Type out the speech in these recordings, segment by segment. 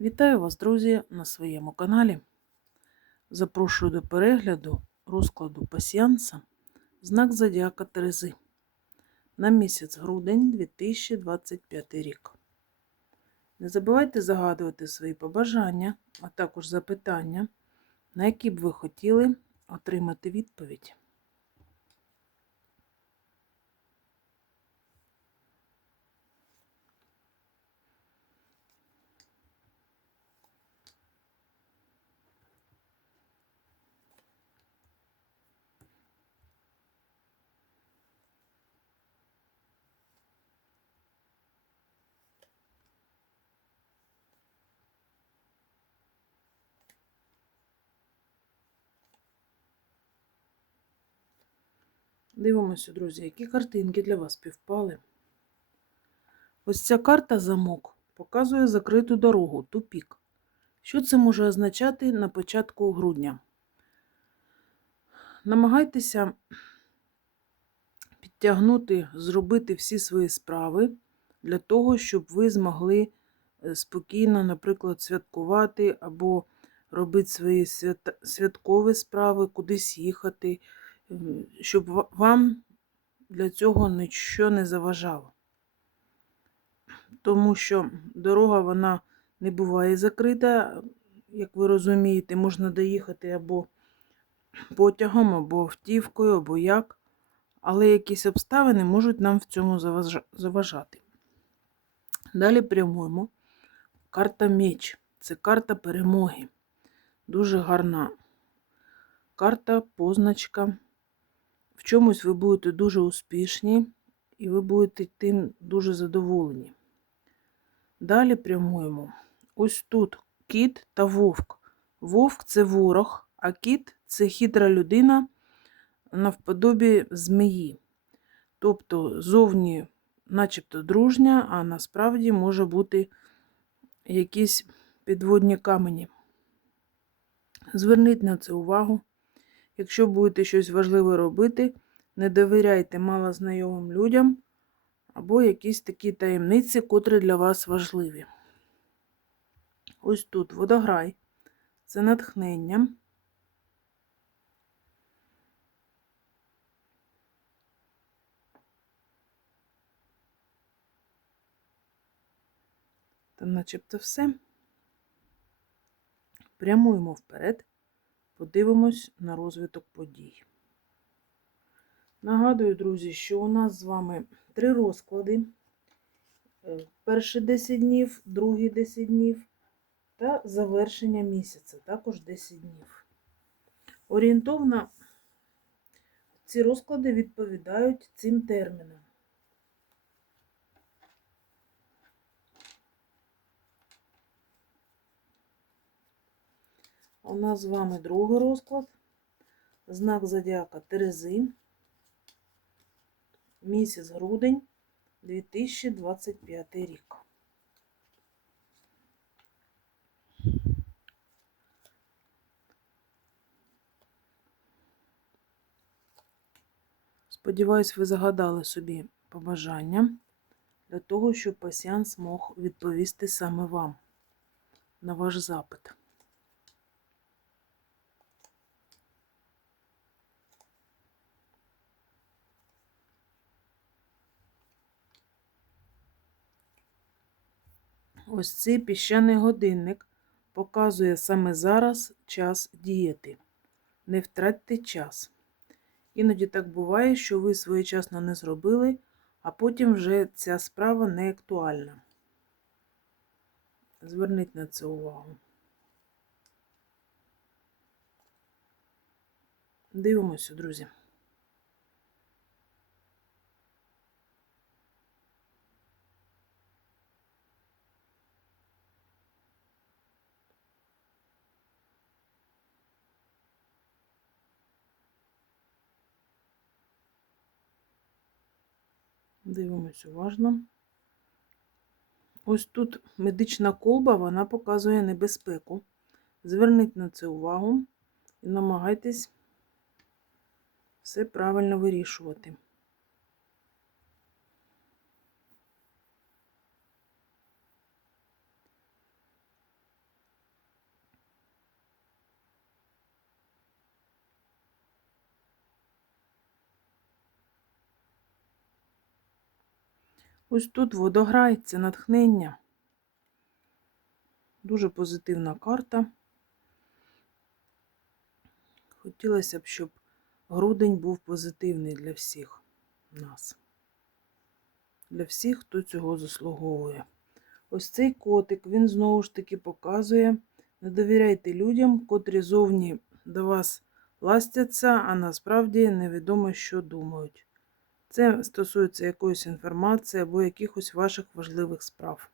Вітаю вас, друзі, на своєму каналі. Запрошую до перегляду розкладу пасіянса знак Зодіака Терези на місяць грудень 2025 рік. Не забувайте загадувати свої побажання, а також запитання, на які б ви хотіли отримати відповідь. Дивимося, друзі, які картинки для вас співпали. Ось ця карта замок показує закриту дорогу, тупік. Що це може означати на початку грудня? Намагайтеся підтягнути, зробити всі свої справи для того, щоб ви змогли е, спокійно, наприклад, святкувати або робити свої святкові справи, кудись їхати, щоб вам для цього нічого не заважало. Тому що дорога вона не буває закрита, як ви розумієте, можна доїхати або потягом, або автівкою, або як. Але якісь обставини можуть нам в цьому заважати. Далі прямуємо. Карта меч. Це карта перемоги. Дуже гарна карта, позначка. В чомусь ви будете дуже успішні, і ви будете тим дуже задоволені. Далі прямуємо. Ось тут кіт та вовк. Вовк це ворог, а кіт це хитра людина навподобі змії. Тобто зовні начебто дружня, а насправді може бути якісь підводні камені. Зверніть на це увагу. Якщо будете щось важливе робити, не довіряйте малознайомим людям або якісь такі таємниці, котрі для вас важливі. Ось тут водограй. Це натхнення. Та начебто все. Прямуємо вперед, подивимось на розвиток подій. Нагадую, друзі, що у нас з вами три розклади. Е, Перші 10 днів, другі 10 днів та завершення місяця, також 10 днів. Орієнтовно ці розклади відповідають цим термінам. У нас з вами другий розклад. Знак зодіака Терези. Місяць грудень 2025 рік. Сподіваюсь, ви загадали собі побажання для того, щоб пасіанс мог відповісти саме вам на ваш запит. Ось цей піщаний годинник показує саме зараз час діяти. Не втратьте час. Іноді так буває, що ви своєчасно не зробили, а потім вже ця справа не актуальна. Зверніть на це увагу. Дивимося, друзі. Дивимось уважно. Ось тут медична колба, вона показує небезпеку. Зверніть на це увагу і намагайтесь все правильно вирішувати. Ось тут водограй це натхнення. Дуже позитивна карта. Хотілося б, щоб грудень був позитивний для всіх нас. Для всіх, хто цього заслуговує. Ось цей котик, він знову ж таки показує, не довіряйте людям, котрі зовні до вас ластяться, а насправді невідомо, що думають. Це стосується якоїсь інформації або якихось ваших важливих справ.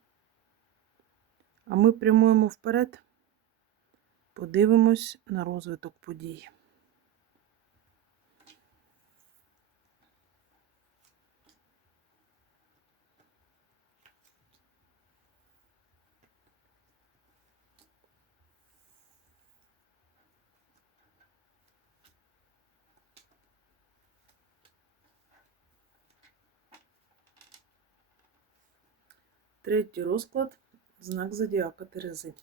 А ми прямуємо вперед, подивимось на розвиток подій. Третій розклад знак Зодіака Терези.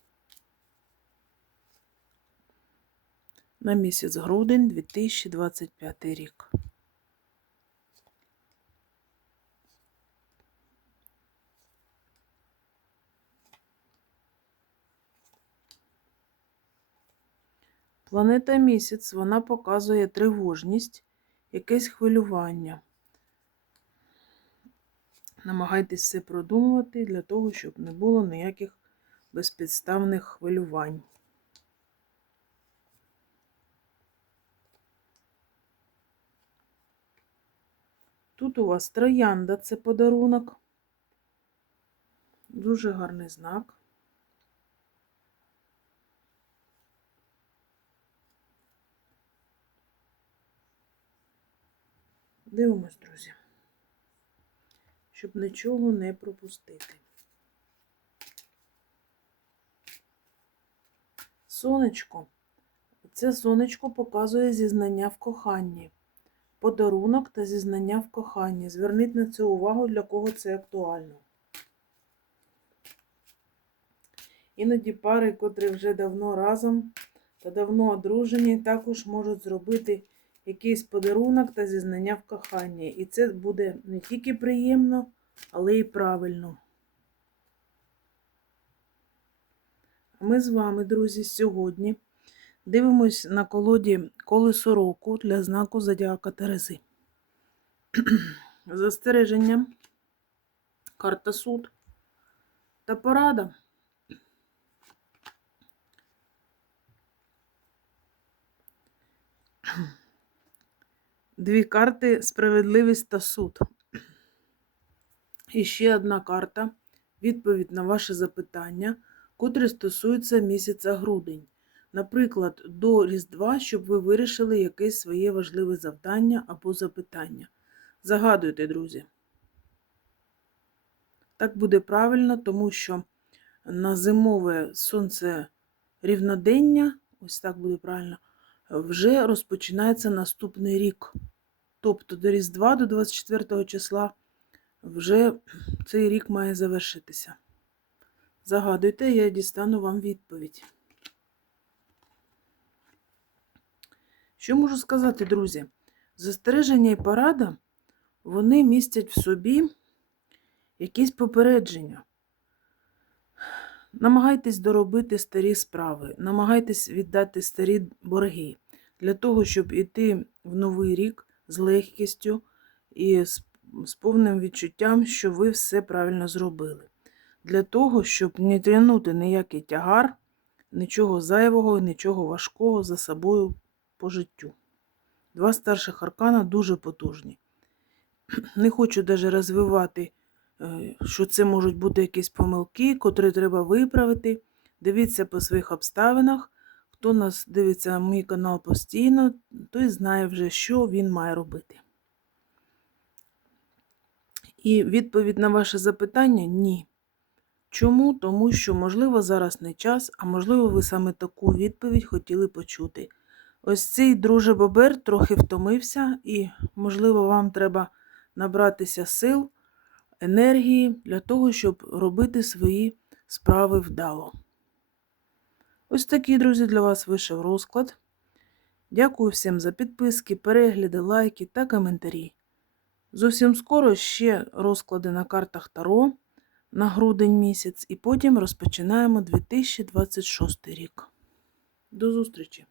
На місяць грудень 2025 рік. Планета місяць вона показує тривожність, якесь хвилювання. Намагайтесь все продумувати для того, щоб не було ніяких безпідставних хвилювань. Тут у вас троянда це подарунок. Дуже гарний знак. Дивимось, друзі щоб нічого не пропустити. Сонечко. Це сонечко показує зізнання в коханні. Подарунок та зізнання в коханні. Зверніть на це увагу, для кого це актуально. Іноді пари, котрі вже давно разом та давно одружені, також можуть зробити якийсь подарунок та зізнання в коханні. І це буде не тільки приємно, але й правильно. А ми з вами, друзі, сьогодні дивимось на колоді колесо року для знаку Зодіака Терези. Застереження, карта суд та порада. Дві карти справедливість та суд. І ще одна карта відповідь на ваше запитання, котре стосується місяця грудень. Наприклад, до Різдва, щоб ви вирішили якесь своє важливе завдання або запитання. Загадуйте, друзі. Так буде правильно, тому що на зимове сонце рівнодення, ось так буде правильно, вже розпочинається наступний рік. Тобто до Різдва, до 24 числа, вже цей рік має завершитися. Загадуйте, я дістану вам відповідь. Що можу сказати, друзі? Застереження і порада, вони містять в собі якісь попередження. Намагайтесь доробити старі справи, намагайтесь віддати старі борги для того, щоб іти в новий рік з легкістю і з, повним відчуттям, що ви все правильно зробили. Для того, щоб не тягнути ніякий тягар, нічого зайвого, і нічого важкого за собою по життю. Два старших аркана дуже потужні. Не хочу навіть розвивати, е, що це можуть бути якісь помилки, котрі треба виправити. Дивіться по своїх обставинах. Хто нас дивиться мій канал постійно, той знає вже, що він має робити. І відповідь на ваше запитання ні. Чому? Тому що, можливо, зараз не час, а можливо, ви саме таку відповідь хотіли почути. Ось цей друже Бобер трохи втомився, і, можливо, вам треба набратися сил, енергії для того, щоб робити свої справи вдало. Ось такий, друзі, для вас вийшов розклад. Дякую всім за підписки, перегляди, лайки та коментарі. Зовсім скоро ще розклади на картах Таро на грудень місяць, і потім розпочинаємо 2026 рік. До зустрічі!